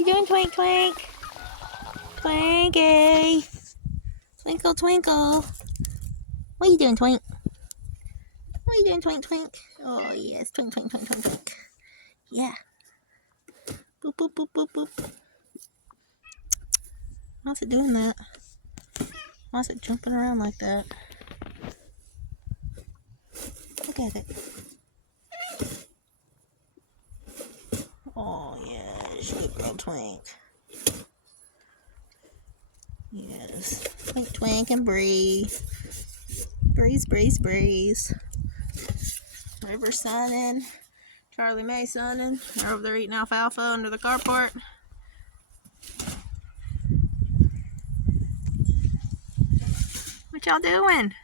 you doing, Twink Twink? Twinkie. Twinkle Twinkle. What are you doing, Twink? What are you doing, Twink Twink? Oh, yes. Twink Twink Twink Twink Twink. Yeah. Boop, boop, boop, boop, boop. Why's it doing that? Why's it jumping around like that? Look at it. Oh, yes. Good girl, Twink. Yes. Twink Twink and Bree. Breeze, breeze, breeze. River sunning. Charlie May sunning. They're over there eating alfalfa under the carport. What y'all doing?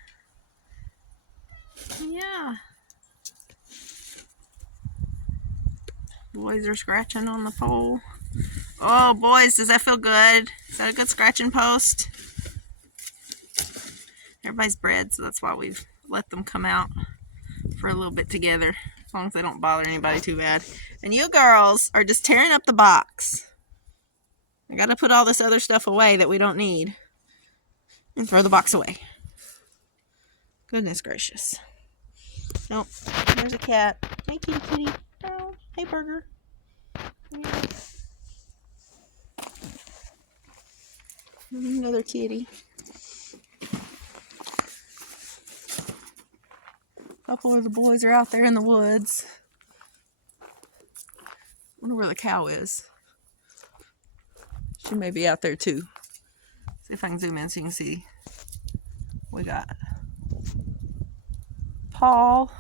Yeah. Boys are scratching on the pole. Oh, boys, does that feel good? Is that a good scratching post? Everybody's bred, so that's why we've let them come out for a little bit together, as long as they don't bother anybody too bad. And you girls are just tearing up the box. I gotta put all this other stuff away that we don't need and throw the box away. Goodness gracious. Nope, there's a cat. Hey, kitty, kitty. Oh, hey, Burger. Yeah. Another kitty. A couple of the boys are out there in the woods. Wonder where the cow is. She may be out there too. See if I can zoom in so you can see. We got Paul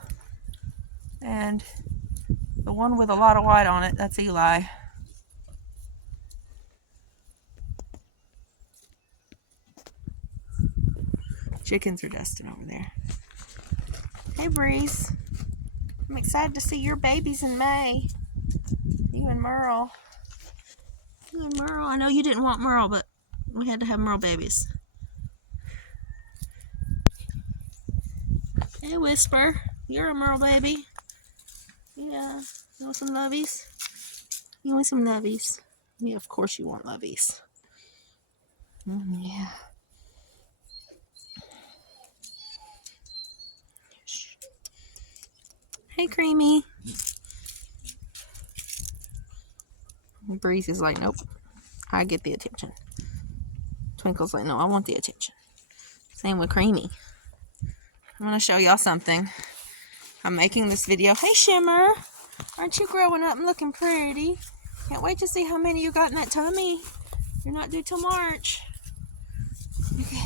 and the one with a lot of white on it, that's Eli. Chickens are dusting over there. Hey, Breeze. I'm excited to see your babies in May. You and Merle. You and Merle. I know you didn't want Merle, but we had to have Merle babies. Hey, Whisper. You're a Merle baby. Yeah. You want some lovies? You want some lovies? Yeah, of course you want lovies. Yeah. Hey, Creamy. Breeze is like, nope, I get the attention. Twinkle's like, no, I want the attention. Same with Creamy. I'm going to show y'all something. I'm making this video. Hey, Shimmer. Aren't you growing up and looking pretty? Can't wait to see how many you got in that tummy. You're not due till March. Okay.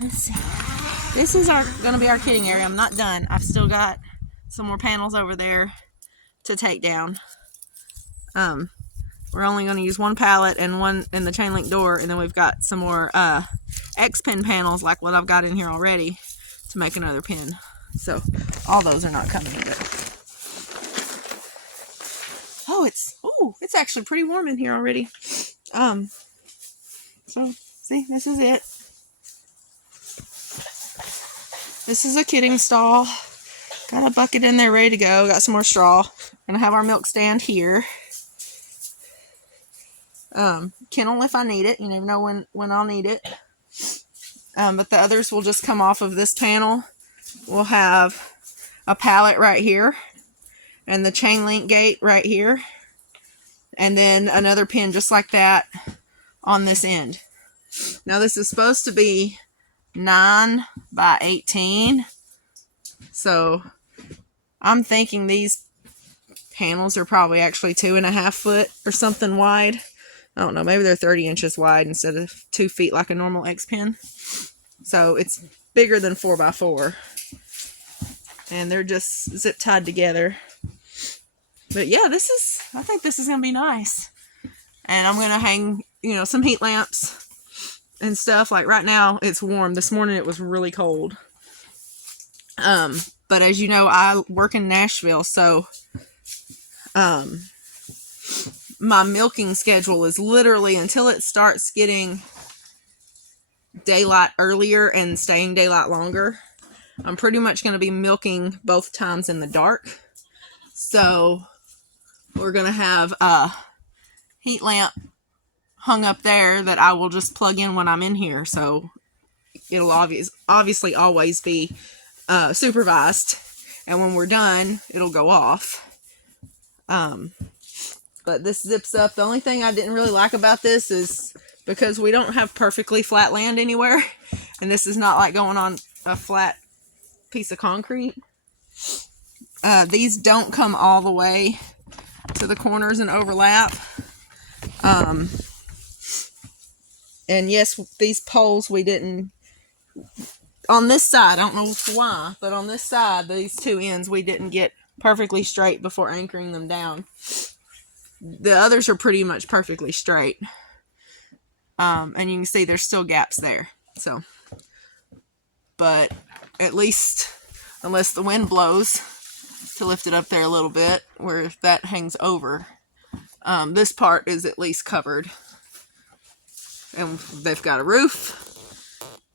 Let's see. This is going to be our kidding area. I'm not done. I've still got some more panels over there to take down. We're only going to use one pallet and one in the chain link door, and then we've got some more X-pin panels like what I've got in here already to make another pin. So all those are not coming either. Oh, it's actually pretty warm in here already. So see, this is it. This is a kidding stall. Got a bucket in there ready to go. Got some more straw. Gonna have our milk stand here. Kennel if I need it. You never know when I'll need it. But the others will just come off of this panel. We'll have a pallet right here. And the chain link gate right here. And then another pin just like that on this end. Now this is supposed to be 9 by 18. So I'm thinking these panels are probably actually 2.5 foot or something wide. I don't know, maybe they're 30 inches wide instead of 2 feet like a normal X-pin. So it's bigger than 4x4. And they're just zip tied together. But yeah, I think this is going to be nice. And I'm going to hang, some heat lamps and stuff. Like right now, it's warm. This morning it was really cold. But as you know, I work in Nashville, so my milking schedule is literally until it starts getting daylight earlier and staying daylight longer. I'm pretty much going to be milking both times in the dark. So we're going to have heat lamp hung up there that I will just plug in when I'm in here. So it'll obviously always be supervised. And when we're done, it'll go off. But this zips up. The only thing I didn't really like about this is because we don't have perfectly flat land anywhere. And this is not like going on a flat piece of concrete. These don't come all the way to the corners and overlap. And yes, these poles we didn't, on this side, I don't know why, but on this side, these two ends, we didn't get perfectly straight before anchoring them down. The others are pretty much perfectly straight. And you can see there's still gaps there. So, but at least, unless the wind blows to lift it up there a little bit, where that hangs over, this part is at least covered. And they've got a roof.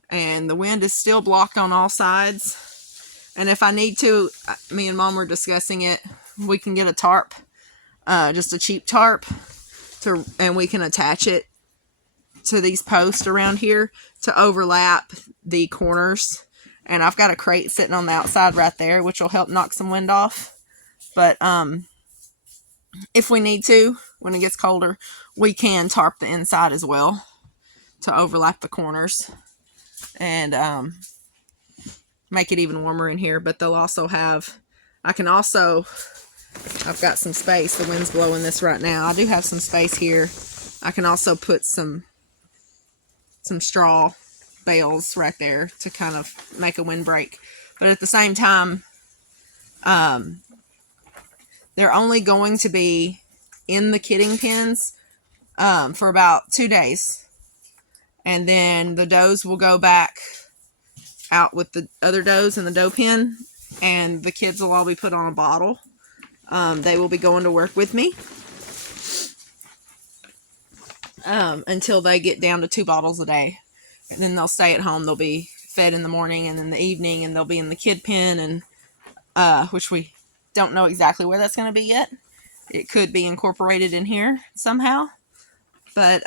And the wind is still blocked on all sides. And if I need to, me and Mom were discussing it, we can get a tarp, just a cheap tarp, and we can attach it to these posts around here to overlap the corners. And I've got a crate sitting on the outside right there, which will help knock some wind off. But if we need to, when it gets colder, we can tarp the inside as well to overlap the corners and make it even warmer in here. But they'll also have, I've got some space. The wind's blowing this right now. I do have some space here. I can also put some straw bales right there to kind of make a windbreak. But at the same time, they're only going to be in the kidding pens for about 2 days. And then the does will go back out with the other does in the doe pen, and the kids will all be put on a bottle. They will be going to work with me until they get down to 2 bottles a day. And then they'll stay at home. They'll be fed in the morning and in the evening, and they'll be in the kid pen, and which we don't know exactly where that's going to be yet. It could be incorporated in here somehow. But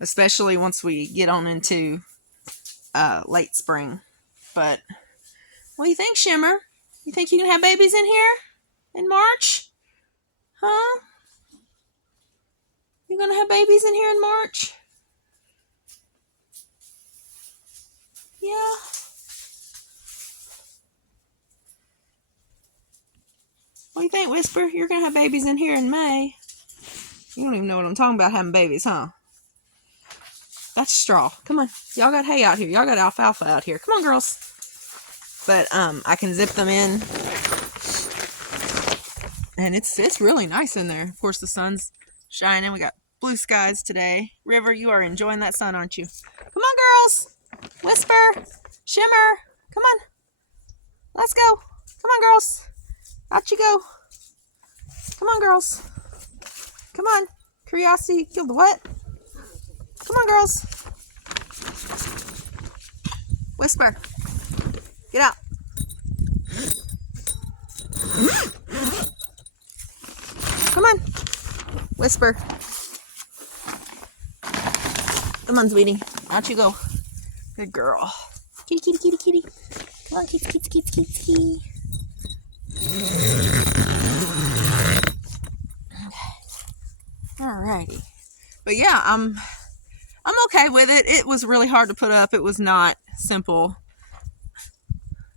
especially once we get on into late spring. But what do you think, Shimmer? You think you can have babies in here in March? Huh? You gonna have babies in here in March? Yeah. What do you think, Whisper? You're gonna have babies in here in May. You don't even know what I'm talking about having babies, huh? That's straw. Come on. Y'all got hay out here. Y'all got alfalfa out here. Come on, girls. But I can zip them in. And it's really nice in there. Of course, the sun's shining. We got blue skies today. River, you are enjoying that sun, aren't you? Come on, girls. Whisper. Shimmer. Come on. Let's go. Come on, girls. Out you go. Come on, girls. Come on. Curiosity killed the what? Come on, girls. Whisper. Get out. Come on. Whisper. Come on, sweetie. Out you go. Good girl. Kitty, kitty, kitty, kitty. Come on, kitty, kitty, kitty, kitty. Alrighty. But yeah, I'm okay with it. It was really hard to put up. It was not simple.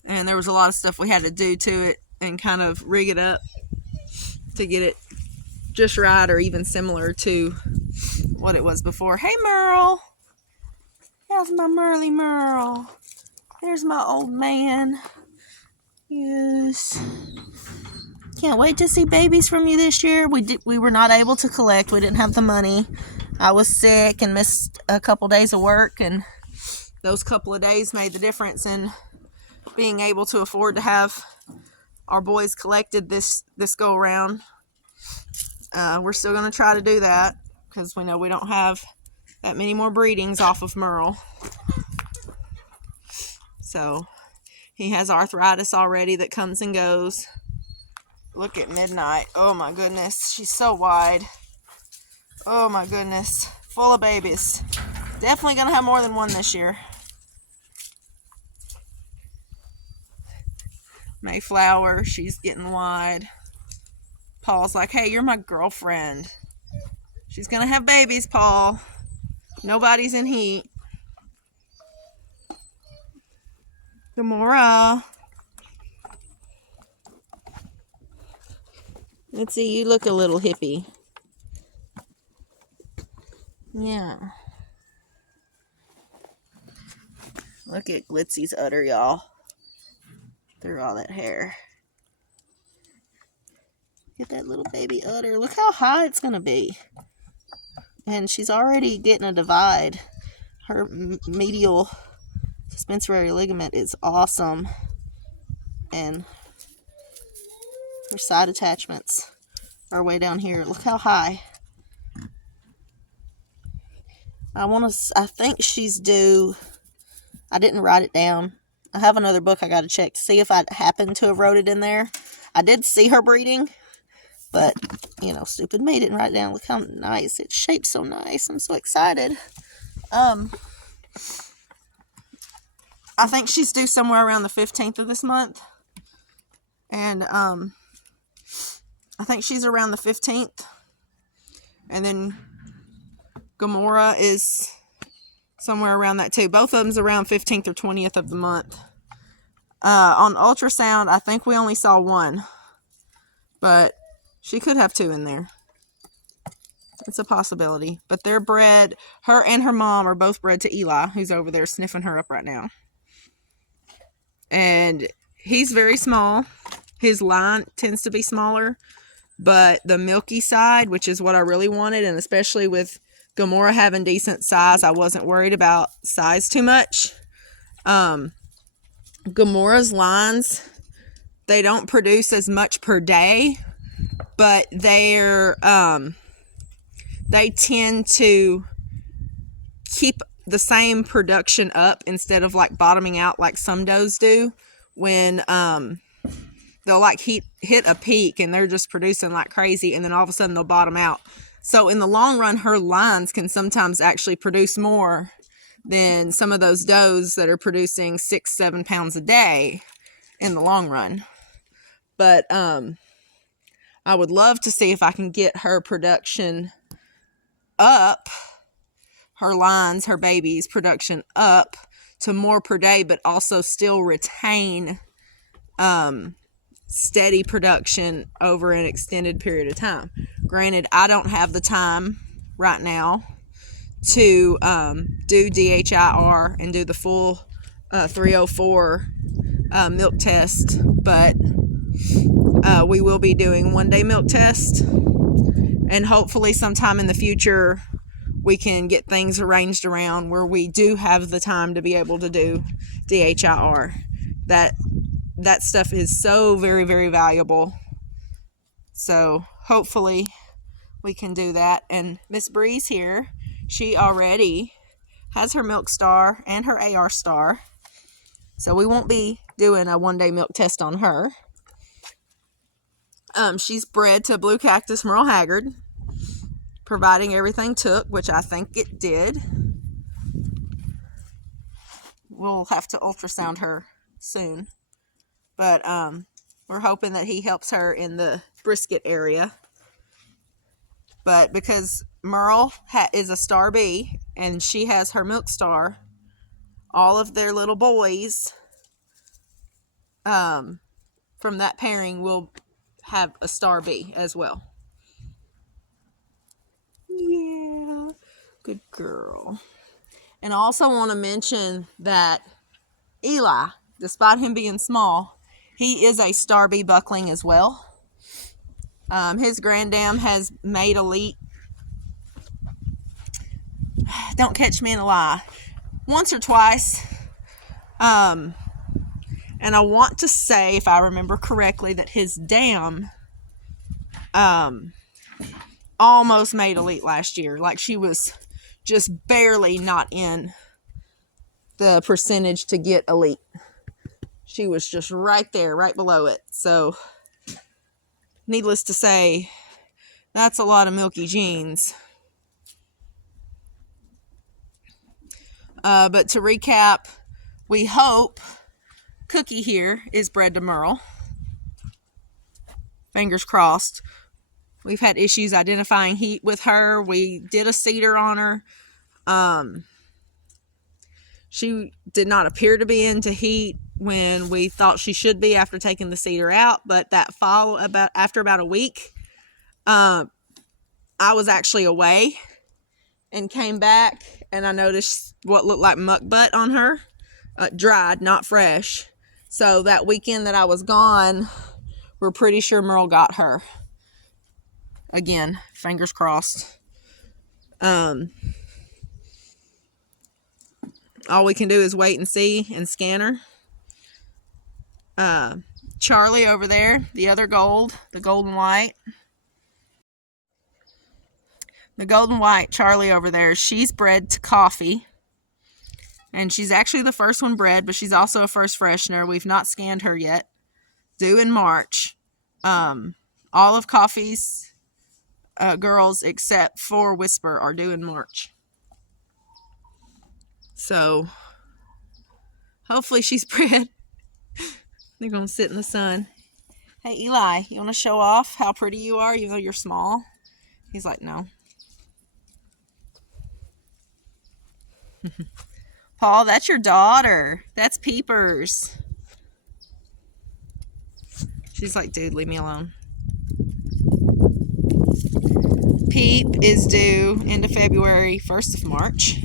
And there was a lot of stuff we had to do to it and kind of rig it up to get it just right or even similar to what it was before. Hey, Merle. How's my Merly Merle? There's my old man. Yes. Can't wait to see babies from you this year. We were not able to collect. We didn't have the money. I was sick and missed a couple days of work, and those couple of days made the difference in being able to afford to have our boys collected this go around. We're still going to try to do that because we know we don't have that many more breedings off of Merle. So he has arthritis already that comes and goes. Look at Midnight. Oh my goodness. She's so wide. Oh my goodness. Full of babies. Definitely going to have more than one this year. Mayflower. She's getting wide. Paul's like, hey, you're my girlfriend. She's going to have babies, Paul. Nobody's in heat. Gamora. Let's see, you look a little hippie. Yeah. Look at Glitzy's udder, y'all. Through all that hair. Get that little baby udder. Look how high it's going to be. And she's already getting a divide. Her medial suspensory ligament is awesome. And her side attachments are way down here. Look how high. I think she's due. I didn't write it down. I have another book I got to check to see if I happen to have wrote it in there. I did see her breeding, but, you know, stupid me, didn't write it down. Look how nice. It's shaped so nice. I'm so excited. I think she's due somewhere around the 15th of this month. And, I think she's around the 15th. And then Gamora is somewhere around that too. Both of them's around 15th or 20th of the month. On ultrasound, I think we only saw one. But she could have two in there. It's a possibility. But they're bred, her and her mom are both bred to Eli, who's over there sniffing her up right now. And he's very small. His line tends to be smaller. But the milky side, which is what I really wanted, and especially with Gamora having decent size, I wasn't worried about size too much. Gamora's lines, they don't produce as much per day, but they tend to keep the same production up instead of like bottoming out like some does do when they'll like hit a peak and they're just producing like crazy, and then all of a sudden they'll bottom out. So in the long run, her lines can sometimes actually produce more than some of those does that are producing 6-7 pounds a day in the long run. But I would love to see if I can get her production up, her lines, her babies production up to more per day, but also still retain steady production over an extended period of time. Granted, I don't have the time right now to do DHIR and do the full 304 milk test, but we will be doing one-day milk test, and hopefully sometime in the future we can get things arranged around where we do have the time to be able to do DHIR. That stuff is so very, very valuable. So hopefully we can do that. And Miss Breeze here, she already has her milk star and her AR star. So we won't be doing a one-day milk test on her. She's bred to Blue Cactus Merle Haggard, providing everything took, which I think it did. We'll have to ultrasound her soon. But we're hoping that he helps her in the brisket area. But because Merle is a star B and she has her milk star, all of their little boys from that pairing will have a star B as well. Yeah, good girl. And I also want to mention that Eli, despite him being small, he is a star B buckling as well. His granddam has made elite. Don't catch me in a lie. Once or twice. And I want to say, if I remember correctly, that his dam almost made elite last year. Like, she was just barely not in the percentage to get elite. She was just right there, right below it. So needless to say, that's a lot of milky genes. But to recap, we hope Cookie here is bred to Merle. Fingers crossed. We've had issues identifying heat with her. We did a CEDAR on her. She did not appear to be into heat when we thought she should be after taking the CEDAR out, but that fall, after about a week, I was actually away and came back, and I noticed what looked like muck butt on her, dried, not fresh. So that weekend that I was gone, we're pretty sure Merle got her. Again, fingers crossed. All we can do is wait and see and scan her. Charlie over there, the other gold, the golden white. The golden white Charlie over there, she's bred to Coffee. And she's actually the first one bred, but she's also a first freshener. We've not scanned her yet. Due in March. All of Coffee's girls except for Whisper are due in March. So, hopefully she's bred. They're going to sit in the sun. Hey, Eli, you want to show off how pretty you are, even though you're small? He's like, no. Paul, that's your daughter. That's Peepers. She's like, dude, leave me alone. Peep is due end of February, 1st of March.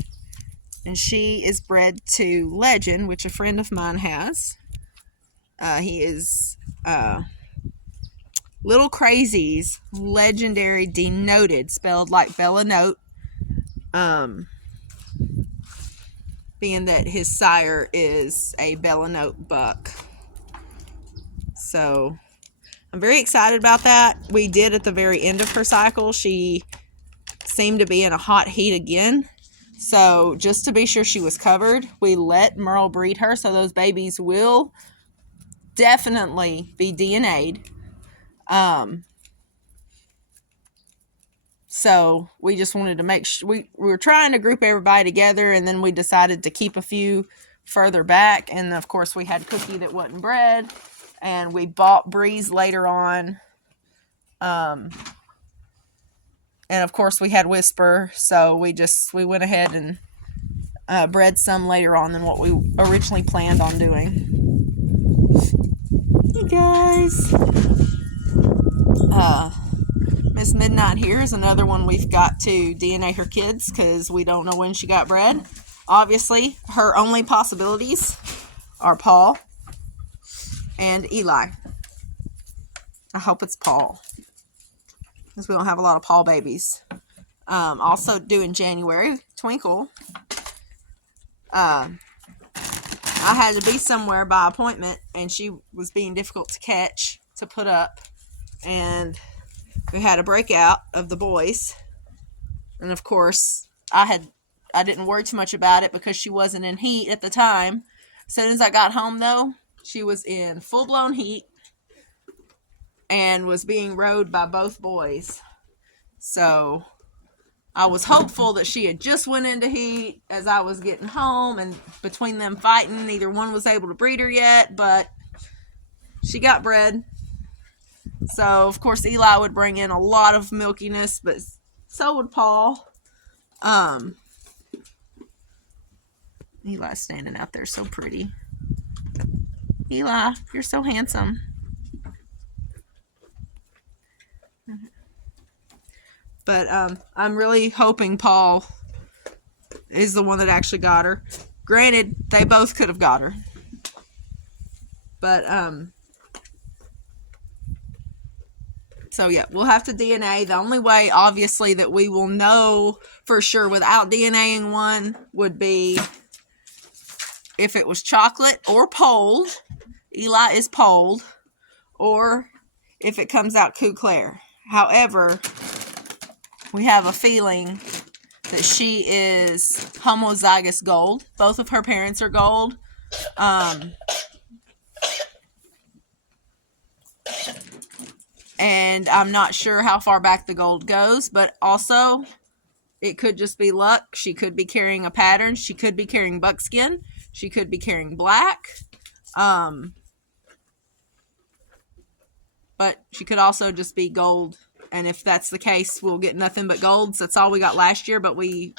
And she is bred to Legend, which a friend of mine has. He is Little Crazy's legendary denoted, spelled like Bella Note. Being that his sire is a Bella Note buck. So I'm very excited about that. We did at the very end of her cycle. She seemed to be in a hot heat again. So just to be sure she was covered, we let Merle breed her. So those babies will definitely be DNA'd. So we just wanted to make sure, we were trying to group everybody together, and then we decided to keep a few further back. And of course we had Cookie that wasn't bred, and we bought Breeze later on. And of course we had Whisper, so we went ahead and bred some later on than what we originally planned on doing. Hey guys. Miss Midnight here is another one we've got to DNA her kids because we don't know when she got bred. Obviously, her only possibilities are Paul and Eli. I hope it's Paul because we don't have a lot of Paul babies. Also due in January, Twinkle. I had to be somewhere by appointment, and she was being difficult to catch, to put up, and we had a breakout of the boys. And of course, I didn't worry too much about it because she wasn't in heat at the time. As soon as I got home, though, she was in full-blown heat and was being rode by both boys. So I was hopeful that she had just went into heat as I was getting home, and between them fighting, neither one was able to breed her yet, but she got bred. So, of course, Eli would bring in a lot of milkiness, but so would Paul. Eli's standing out there so pretty. Eli, you're so handsome. But I'm really hoping Paul is the one that actually got her. Granted, they both could have got her. But, so yeah, we'll have to DNA. The only way, obviously, that we will know for sure without DNAing one would be if it was chocolate or polled. Eli is polled. Or if it comes out Coup Claire. However, we have a feeling that she is homozygous gold. Both of her parents are gold. And I'm not sure how far back the gold goes, but also it could just be luck. She could be carrying a pattern. She could be carrying buckskin. She could be carrying black. But she could also just be gold. And if that's the case, we'll get nothing but golds. That's all we got last year, but we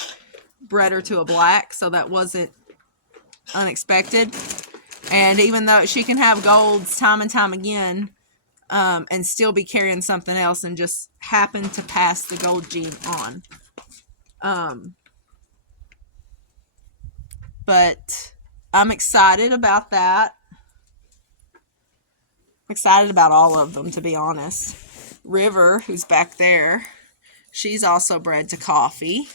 bred her to a black, so that wasn't unexpected. And even though she can have golds time and time again, and still be carrying something else and just happen to pass the gold gene on. But I'm excited about that. I'm excited about all of them, to be honest. River, who's back there, she's also bred to coffee.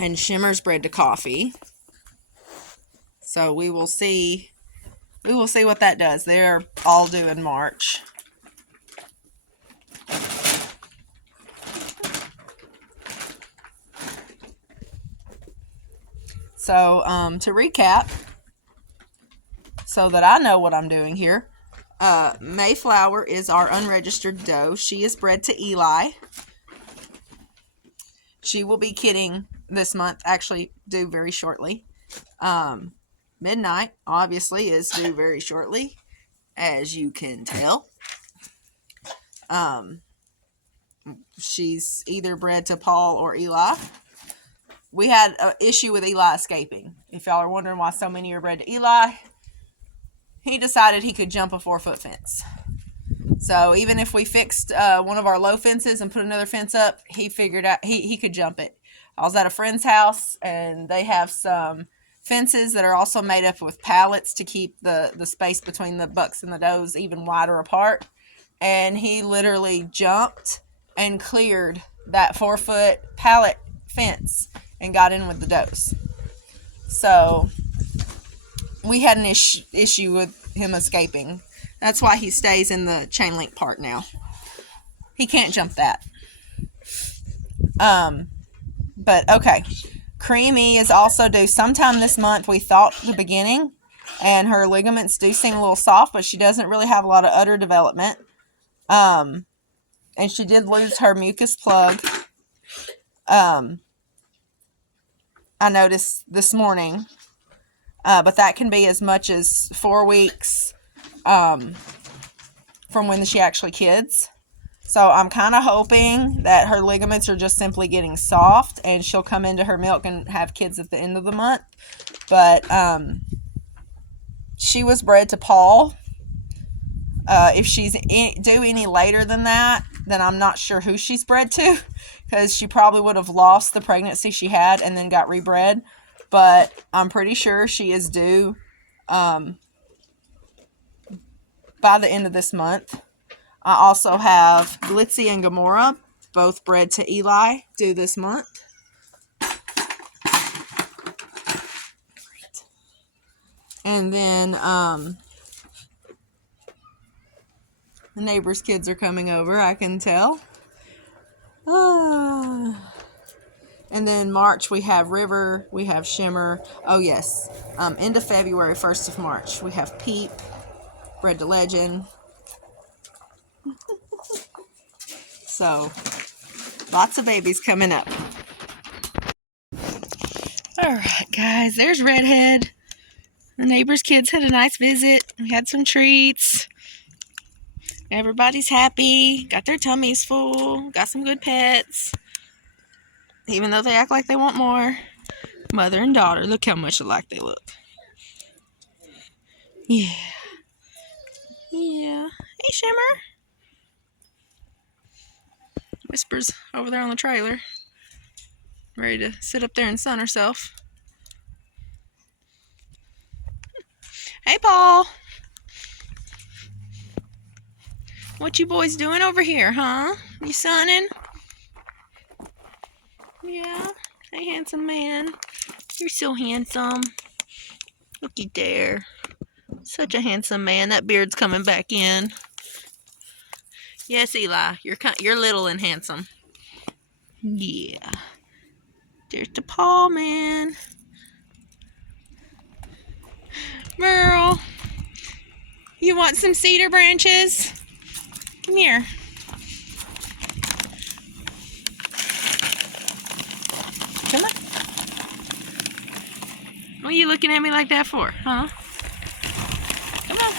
And Shimmer's bred to coffee. So we will see what that does. They're all due in March. So to recap, so that I know what I'm doing here, Mayflower is our unregistered doe. She is bred to Eli. She will be kidding this month, actually due very shortly. Midnight, obviously, is due very shortly, as you can tell. She's either bred to Paul or Eli. We had an issue with Eli escaping. If y'all are wondering why so many are bred to Eli, he decided he could jump a 4-foot fence. So even if we fixed one of our low fences and put another fence up, he figured out he could jump it. I was at a friend's house, and they have some fences that are also made up with pallets to keep the space between the bucks and the does even wider apart. And he literally jumped and cleared that 4-foot pallet fence and got in with the does. So we had an issue with him escaping. That's why he stays in the chain link part now. He can't jump that. But okay. Creamy is also due sometime this month. We thought the beginning, and her ligaments do seem a little soft, but she doesn't really have a lot of udder development. And she did lose her mucus plug. I noticed this morning, but that can be as much as 4 weeks from when she actually kids. So I'm kind of hoping that her ligaments are just simply getting soft, and she'll come into her milk and have kids at the end of the month. But she was bred to Paul. If she's due any later than that, then I'm not sure who she's bred to, because she probably would have lost the pregnancy she had and then got rebred. But I'm pretty sure she is due by the end of this month. I also have Glitzy and Gamora, both bred to Eli, due this month. And then the neighbor's kids are coming over, I can tell. And then March, we have River, we have Shimmer. Oh, yes. End of February, 1st of March, we have Peep, bred to Legend. So, lots of babies coming up. Alright, guys, there's Redhead. The neighbor's kids had a nice visit. We had some treats. Everybody's happy. Got their tummies full. Got some good pets. Even though they act like they want more. Mother and daughter. Look how much alike they look. Yeah. Yeah. Hey, Shimmer. Whispers over there on the trailer. Ready to sit up there and sun herself. Hey, Paul. What you boys doing over here, huh? You sunning? Yeah. Hey, handsome man. You're so handsome. Looky there. Such a handsome man. That beard's coming back in. Yes, Eli. You're little and handsome. Yeah. There's the Paul man. Merle. You want some cedar branches? Come here. Come on. What are you looking at me like that for, huh? Come on.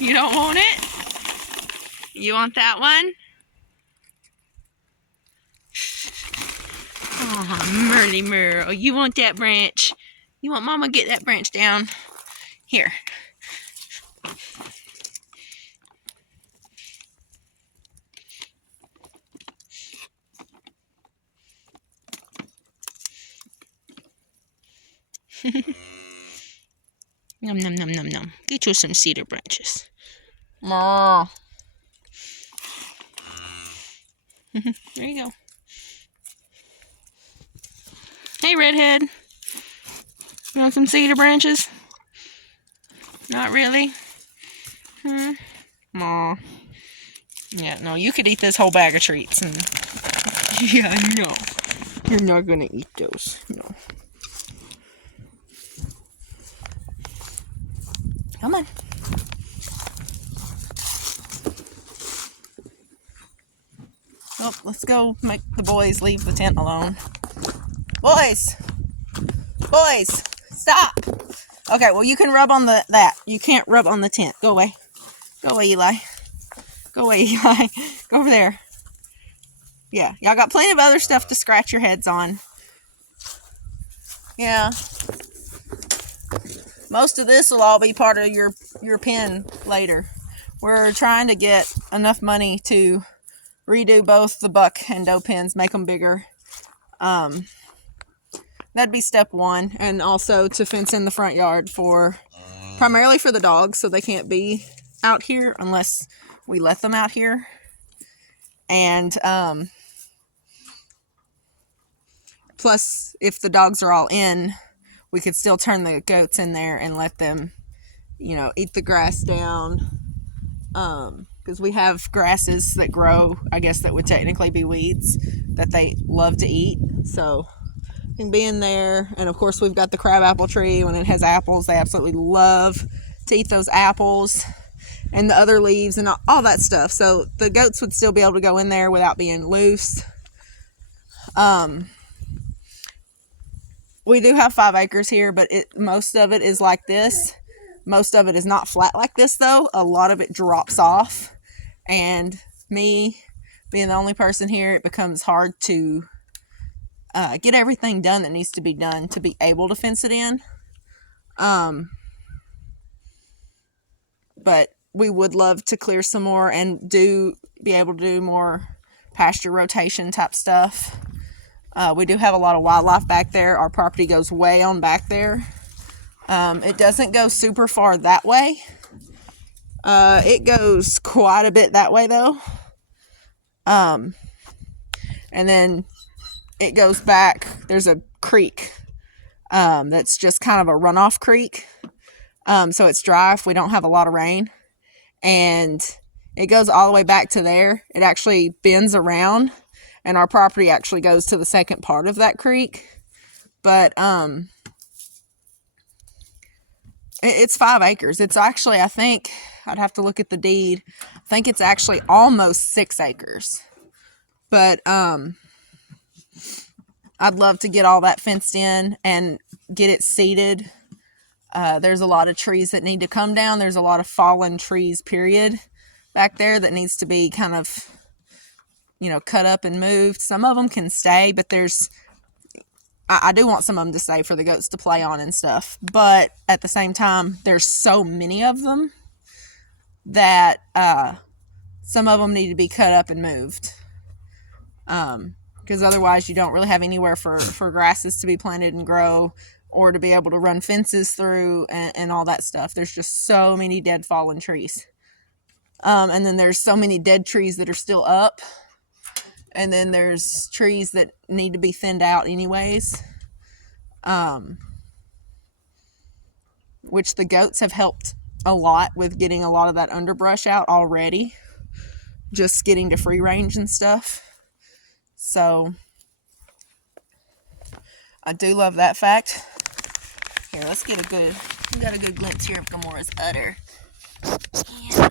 You don't want it? You want that one? Oh, Merly Merle. You want that branch? You want Mama get that branch down? Here. Nom nom nom nom nom. Get you some cedar branches. Ma. There you go. Hey, Redhead. You want some cedar branches? Not really? Aw. Yeah, no, you could eat this whole bag of treats. And yeah, no. You're not gonna eat those. No. Come on. Oh, let's go make the boys leave the tent alone. Boys! Boys! Stop! Okay, well, you can rub on that. You can't rub on the tent. Go away. Go away, Eli. Go away, Eli. Go over there. Yeah, y'all got plenty of other stuff to scratch your heads on. Yeah. Most of this will all be part of your pen later. We're trying to get enough money to redo both the buck and doe pens, make them bigger. That'd be step one. And also to fence in the front yard primarily for the dogs, so they can't be out here unless we let them out here. And plus, if the dogs are all in, we could still turn the goats in there and let them, eat the grass down. Because we have grasses that grow, I guess that would technically be weeds, that they love to eat. So can be in there. And of course, we've got the crabapple tree. When it has apples, they absolutely love to eat those apples and the other leaves and all that stuff. So the goats would still be able to go in there without being loose. We do have 5 acres here, but most of it is like this. Most of it is not flat like this, though. A lot of it drops off. And me being the only person here, it becomes hard to get everything done that needs to be done to be able to fence it in. But we would love to clear some more and be able to do more pasture rotation type stuff. We do have a lot of wildlife back there. Our property goes way on back there. It doesn't go super far that way. It goes quite a bit that way, though. And then it goes back. There's a creek that's just kind of a runoff creek. So it's dry if we don't have a lot of rain. And it goes all the way back to there. It actually bends around. And our property actually goes to the second part of that creek. But it's 5 acres. It's actually, I think, I'd have to look at the deed. I think it's actually almost 6 acres. But I'd love to get all that fenced in and get it seeded. There's a lot of trees that need to come down. There's a lot of fallen trees, period, back there that needs to be kind of, cut up and moved. Some of them can stay, but I do want some of them to stay for the goats to play on and stuff. But at the same time, there's so many of them that some of them need to be cut up and moved. Because otherwise you don't really have anywhere for grasses to be planted and grow, or to be able to run fences through and all that stuff. There's just so many dead fallen trees. And then there's so many dead trees that are still up. And then there's trees that need to be thinned out anyways. Which the goats have helped a lot with getting a lot of that underbrush out already. Just getting to free range and stuff. So I do love that fact. Here, we got a good glimpse here of Gamora's udder. Yeah.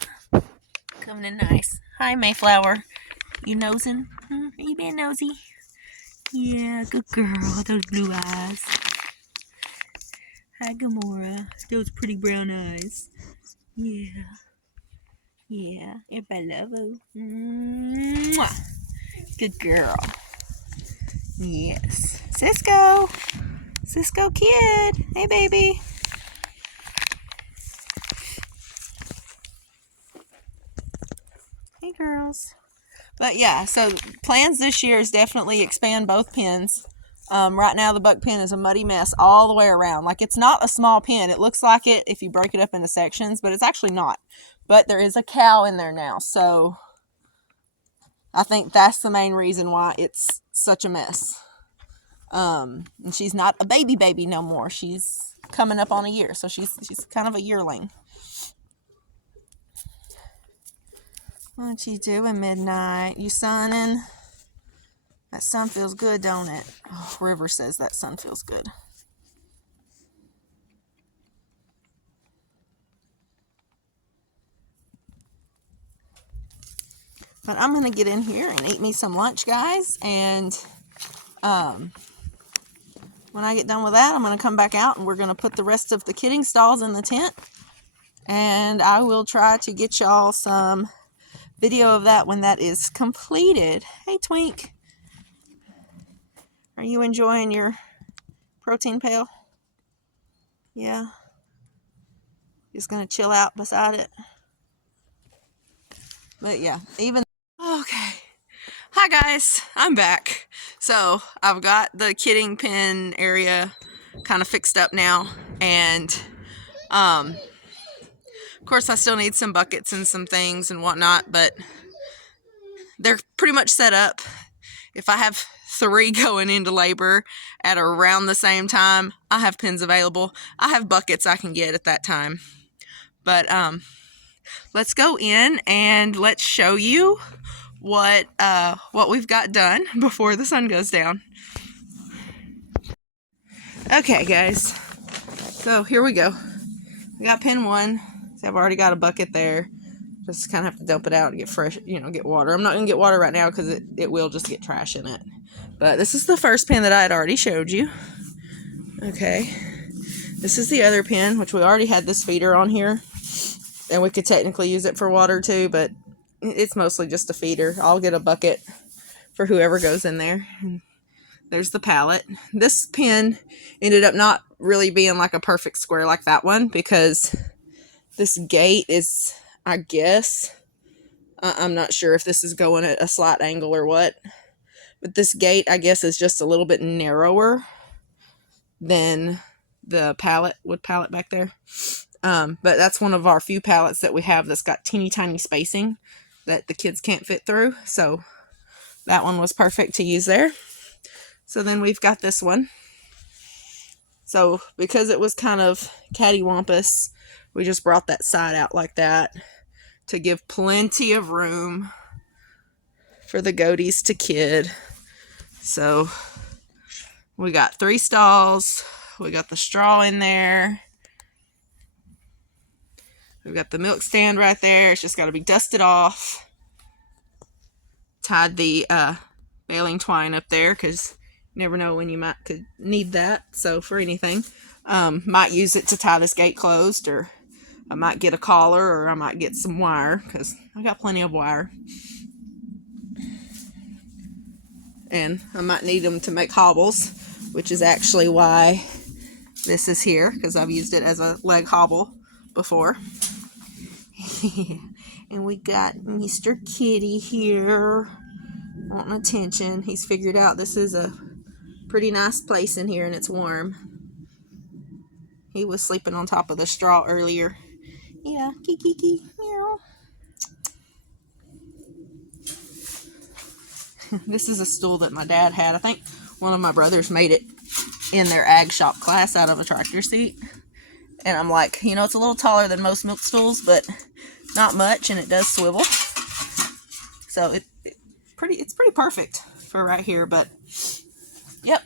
welcome and nice. Hi, Mayflower. You nosing? Are you being nosy? Yeah, good girl. Those blue eyes. Hi, Gamora. Those pretty brown eyes. Yeah. Yeah. Everybody love you. Mwah. Good girl. Yes. Cisco. Cisco kid. Hey, baby. Hey, girls. But yeah, so plans this year is definitely expand both pens. Right now the buck pen is a muddy mess all the way around. Like, it's not a small pen. It looks like it if you break it up into sections, but it's actually not. But there is a cow in there now, so I think that's the main reason why it's such a mess. And she's not a baby no more. She's coming up on a year, so she's kind of a yearling. What you doing, Midnight? You sunning? That sun feels good, don't it? Oh, River says that sun feels good. But I'm going to get in here and eat me some lunch, guys. And when I get done with that, I'm going to come back out and we're going to put the rest of the kidding stalls in the tent. And I will try to get y'all some video of that when that is completed. Hey, Twink. Are you enjoying your protein pail? Yeah. Just going to chill out beside it. But yeah, even... Okay. Hi guys, I'm back. So I've got the kidding pen area kind of fixed up now, and of course I still need some buckets and some things and whatnot, but they're pretty much set up. If I have 3 going into labor at around the same time, I have pens available. I have buckets I can get at that time. But let's go in and let's show you what we've got done before the sun goes down. Okay, guys. So here we go. We got pen 1. So I've already got a bucket there. Just kind of have to dump it out and get fresh, get water. I'm not going to get water right now because it will just get trash in it. But this is the first pen that I had already showed you. Okay. This is the other pen, which we already had this feeder on here. And we could technically use it for water too, but it's mostly just a feeder. I'll get a bucket for whoever goes in there. There's the palette. This pen ended up not really being like a perfect square like that one because this gate is, I guess, I'm not sure if this is going at a slight angle or what, but this gate, I guess, is just a little bit narrower than the wood palette back there. But that's one of our few palettes that we have that's got teeny tiny spacing that the kids can't fit through. So that one was perfect to use there. So then we've got this one. So because it was kind of cattywampus, we just brought that side out like that to give plenty of room for the goatees to kid. So we got 3 stalls. We got the straw in there. We've got the milk stand right there. It's just got to be dusted off. Tied the baling twine up there because you never know when you could need that. So for anything, might use it to tie this gate closed, or I might get a collar, or I might get some wire because I got plenty of wire. And I might need them to make hobbles, which is actually why this is here, because I've used it as a leg hobble before. And we got Mr. Kitty here wanting attention. He's figured out this is a pretty nice place in here and it's warm. He was sleeping on top of the straw earlier. Yeah, kiki, meow. This is a stool that my dad had. I think one of my brothers made it in their ag shop class out of a tractor seat. And I'm like, it's a little taller than most milk stools, but not much, and it does swivel. So it's pretty perfect for right here, but yep.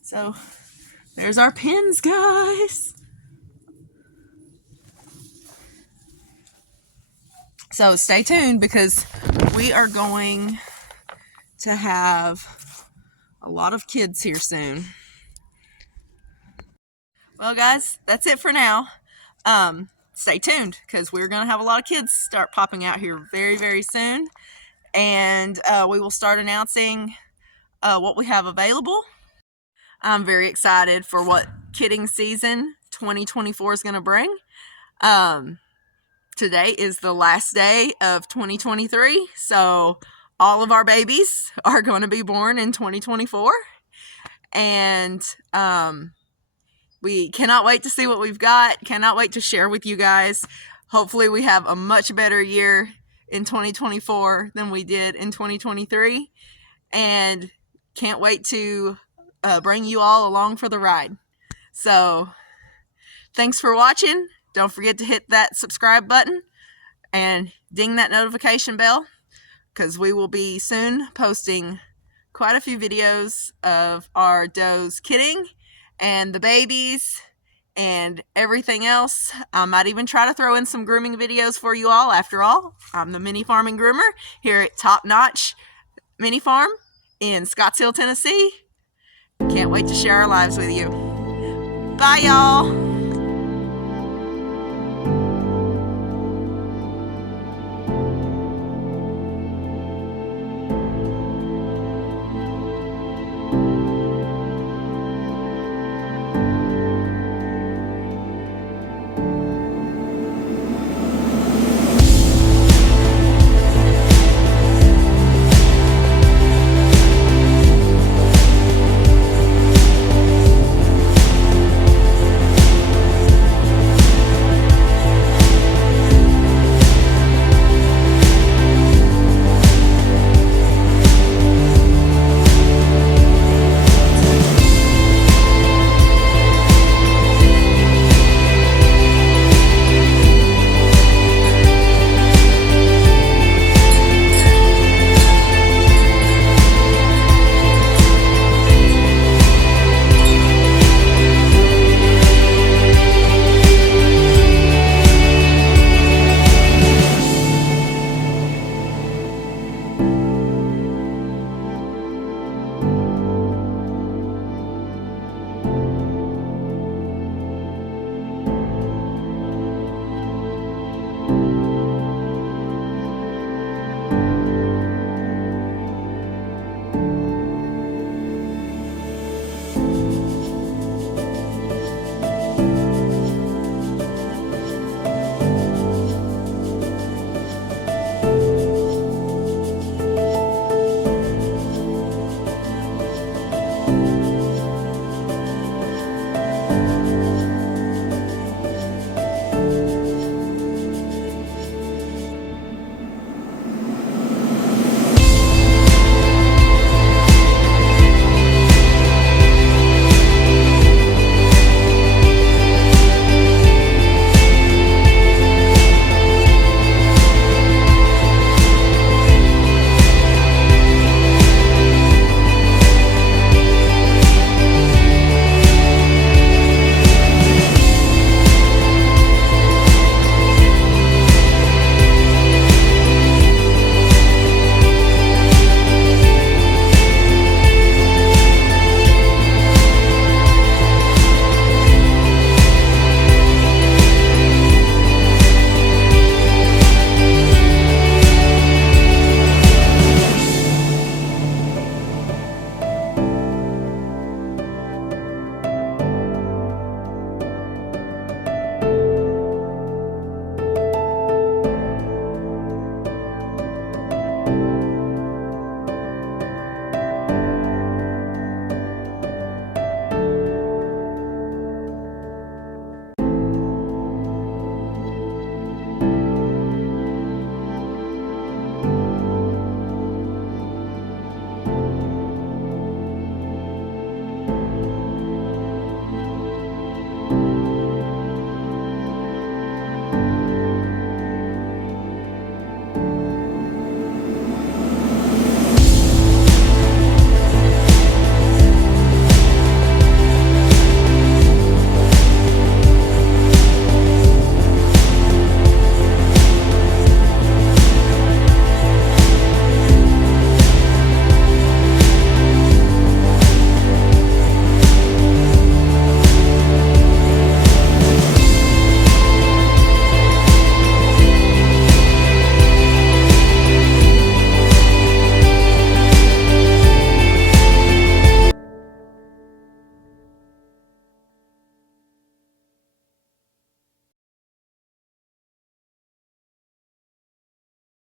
So there's our pins, guys. So stay tuned because we are going to have a lot of kids here soon. Well, guys, that's it for now. Stay tuned because we're going to have a lot of kids start popping out here very, very soon. And we will start announcing what we have available. I'm very excited for what kidding season 2024 is going to bring. Today is the last day of 2023, so all of our babies are going to be born in 2024. And we cannot wait to see what we've got. Cannot wait to share with you guys. Hopefully we have a much better year in 2024 than we did in 2023. And can't wait to bring you all along for the ride. So thanks for watching. Don't forget to hit that subscribe button and ding that notification bell because we will be soon posting quite a few videos of our does kidding and the babies and everything else. I might even try to throw in some grooming videos for you all. After all, I'm the Mini Farming Groomer here at Top Notch Mini Farm in Scottsdale, Tennessee. Can't wait to share our lives with you. Bye, y'all.